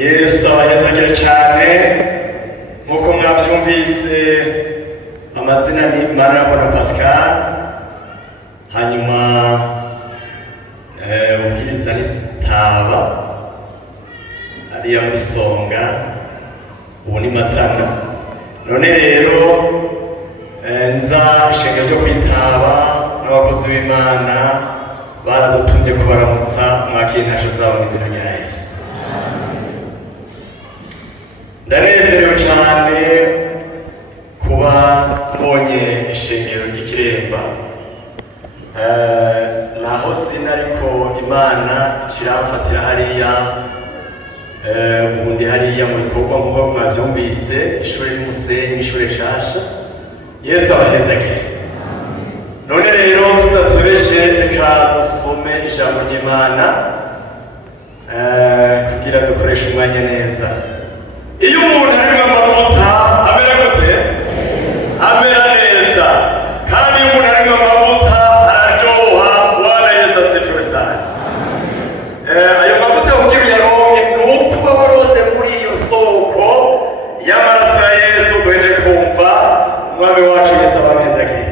Yesu abahezagira cyane nk'uko mwabyumvise. Amazina ni Manirambona Pascal, hanyuma ubwiriza ni Taba ariya muri Songa, ubu ni Matana. None rero nza ishenga ryo kwitaba n'abakozi b'Imana baradutumye kubaramutsa, mwakira intasho zabo mu izina rya Yesu. Ndanezerewe cyane kuba mbonye ishengero ry'Ikiremba. Naho sinariko Imana kiramfatira hariya, ubundi hariya mu bikorwa nk'uko mwabyumvise, ishuri n'umusenyi, ishuri shasha. Yesu abahezagire. None rero tudatebeje, reka dusome ijambo ry'Imana kugira dukoreshe umwanya neza. Iyo umuntu arimo amavuta amera gute? Amera neza. Kandi iyo umuntu arimo amavuta araryoha. Bwana Yesu asifiwe sana. Ayo mavuta kugira uyaronke ni ukuba warose muri iyo soko y'amaraso ya Yesu duheje kumva. Umwami wacu Yesu abahezagire.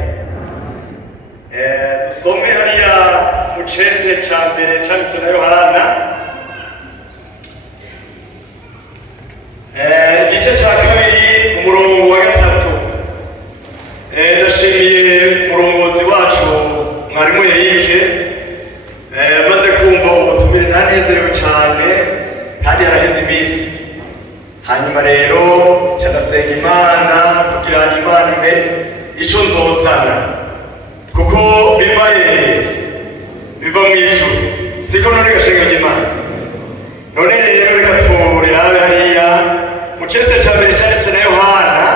Dusome hariya mu cete ca mbere canditswe na Yohana, igice cya kabiri umurongo wa 3. Ndashimiye umurongozi wacu mwarimu Eric, maze kumva ubutumire nanezerewe cyane kandi haraheze iminsi. Hanyuma rero cyanasenga Imana kugira Imana imwe ico nzozana, kuko biva mu ijuru, siko none gashenga ry'Imana. None rero reka turerabe hariya mu cete cya mbere cyanditswe na Yohana,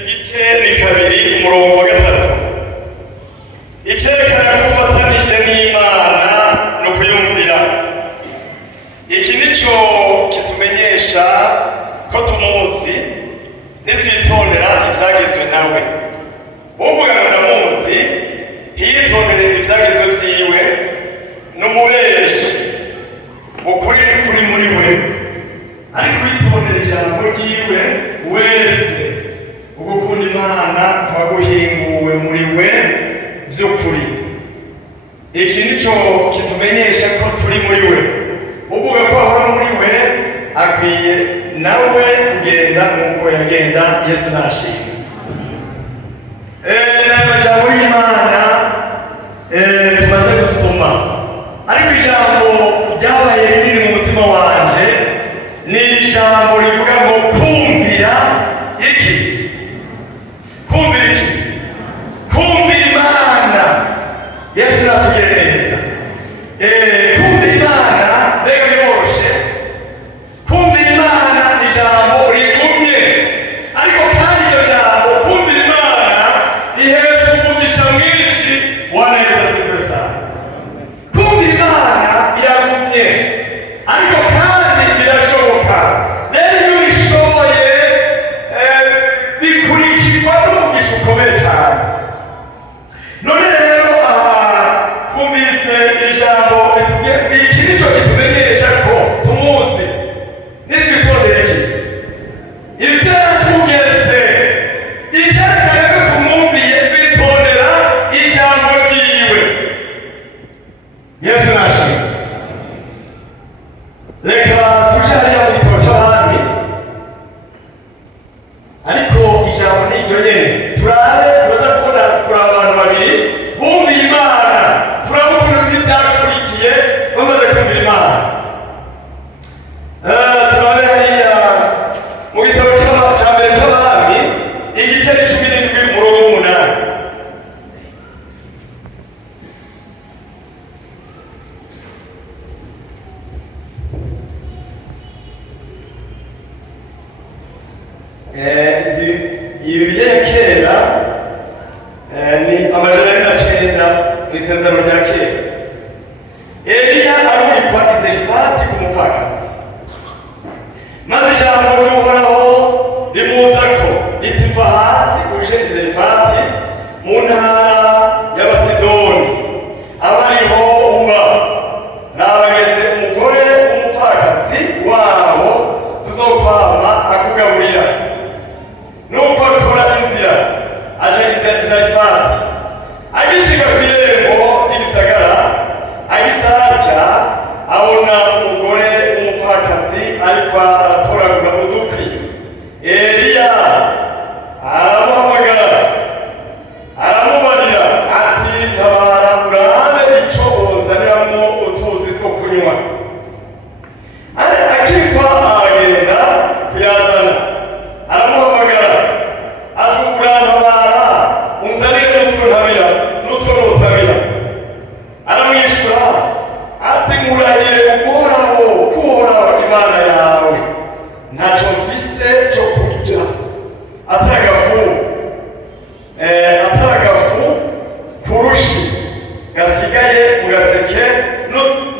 igice ni kabiri umurongo wa 3. Icerekana ko ufatanije n'Imana no kuyumvira. Iki nico kitumenyesha ko tumuzi nitwitondera ivyagezwe nawe. Uvuga ngo ndamuzi ntiyitondere ivyagezwe vyiwe n'umubeshi, ukuri ni kuri muri we, ariko witondera ijambo ryiwe wese ugukunda Imana kuba guhinguwe muri we vy'ukuri. Iki nico kitumenyesha ko turi muri we. Uvuga ko ahora muri we akwiye nawe kugenda nk'uko yagenda. Yesu nashimwe. N'amajambo y'Imana tumaze gusoma, ariko ijambo ryabaye rinini mu mutima wanje ni ijambo rivuga ngo kumvira iki? Kumvira iki? Kumvira Imana. Yesu natugire neza. Kumvira Imana rega biroroshe. Kumvira Imana ni ijambo rigumye, ariko kandi iryo jambo kumvira Imana rihetse umugisha mwinshi. Bwana Yesu asifiwe sana. Kumvira Imana biragumye, ariko kandi birashoboka. Rero iyo ubishoboye bikurikirwa n'umugisha ukomeye cyane. None rero kumvise ijambo ritubwiye iki nico kitumenyesha ko tumuzi. Nitwitondere iki? Ivyo yatugeze icyerekana ko tumwumviye, twitondera ijambo ryiwe. Yesu nashimwe. Reka tuje hariya mu gitabo cy'Abami, ariko ijambo ni iryo nyene. Turabe tuza kubona kuraba abantu babiri bumviye Imana, turabukuru n'ivyakurikiye bamaze kumvira Imana. Turabe hariya mu gitabo cya mbere cy'Abami, igice ni 17 umurongo wa 8. Ibi byerekera ni amajana 9 mu isezerano rya kera. Eliya arumikwa i Zarefati ku mupfakazi, maze ijambo ry'Uhoraho rimuzako riti mva hasi uje i Zarefati mu ntara y'Abasidoni, abariho uba nabageze umugore wabo tuzokwama akugaburira. Nuko akora inzira aja i Zarifati, agishika kw'irembo ry'igisagara, agisarya abona umugore w'umupfakazi ariko aratoragura udukwi. Eliya aramuhamagara aramubarira ati ntabara urabe ico bozaniramwo utuzi two kunywa. Akirikwa aragenda kuyazana, aramuhamagara ati urantabara unzanire n'utwo notamira. Aramwishura ati nkurahiye kuhoraho Imana yawe ntaco mfise co kurya atari agafu kurushi gasigaye mu gaseke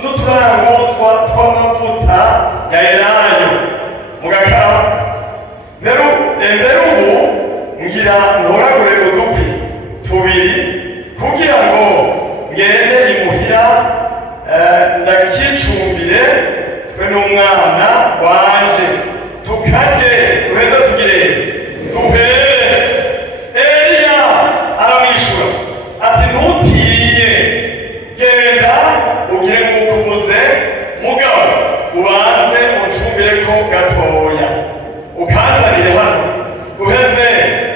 n'uturanguzwa tw'amavuta ya elayo mu gakara. Mbere ubu ngira ntoragure udukwi tubiri kugira ngo ngende imuhira ndakicumbire twe n'umwana wanje tukarye duheza tugire duhere. Eliya aramwishura ati ntutinye, genda ugire nk'uko uvuze, mugabo ubanze ucumbireko gatoya ukanzanire hano uheze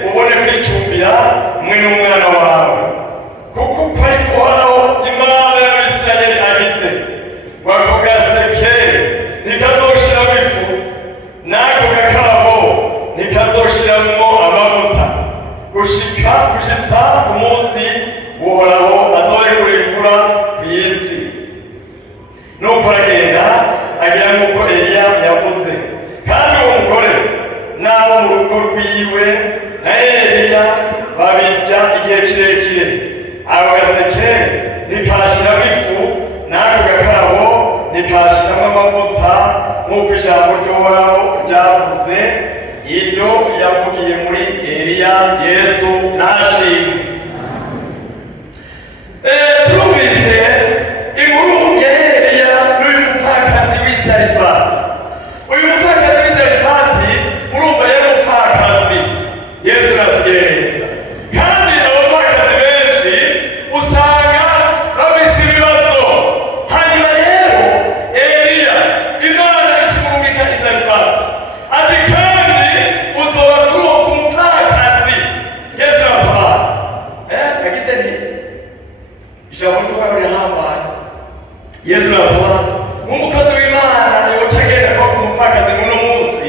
ubone kwicumbira mwe n'umwana wawe, kuko uko ari kuhoraho Imana y'Abisirayeli agize ngo ako gaseke ntikazoshiramo ifu n'ako gakarabo ntikazoshiramwo amavuta gushitsa ku munsi Uhoraho azorekura imvura kw'isi. Nuko aragenda agira nk'uko Eliya yavuze, kandi uwo mugore n'abo mu rugo rwiwe na Eliya babirya igihe kirekire. Ako gaseke ntikashiramo ifu n'ako gakarabo ntikashiramo amavuta nk'uko ijambo ry'Uhoraho ryavuze. Iryo yavugiye muri Eliya. Yesu nashimwe. Turumvise inkuru ya Eliya n'uyu mupfakazi w'i Zarifati. Uyu mupfakazi w'i Zarifati urumva yari umupfakazi. Yesu aratugereza. Kandi abapfakazi benshi usanga bafise ibibazo. Hanyuma rero Eliya Imana ikimurungika i Zarifati ati kandi uzoba kuri uwo kumupfakazi. Yesu aratabara. Yagize nti ijambo ry'Uhoraho rirahambaye. Yesu aratabara. Nk'umukozi w'Imana yoca agenda kuba ku mupfakazi muno munsi,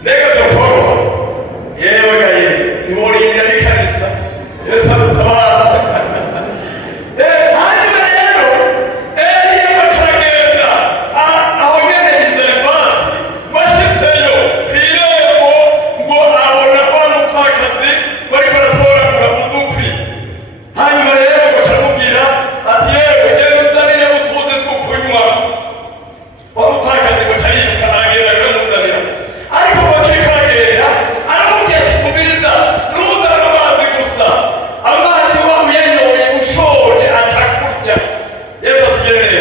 mbega vyokoroha? Yewe gaye ntiworindira n'ikanisa. Yesu aratabara. Hanyuma rero Eliya acagenda aho nyene i Zarifati, bashitseyo kw'irembo ngo abona wa mupfakazi bariko baratoragura udukwi. Hanyuma rero ngo aramubwira ati yewe genda unzanire utuzi two kunywa. Wa mupfakazi ngo aca yiruka aragenda akamuzanira, ariko ngo akiriko aragenda aramubwira ati umviriza, ntuzane amazi gusa, amazi wa uyanyoye ushoje aca kurya. Yesu atugereze.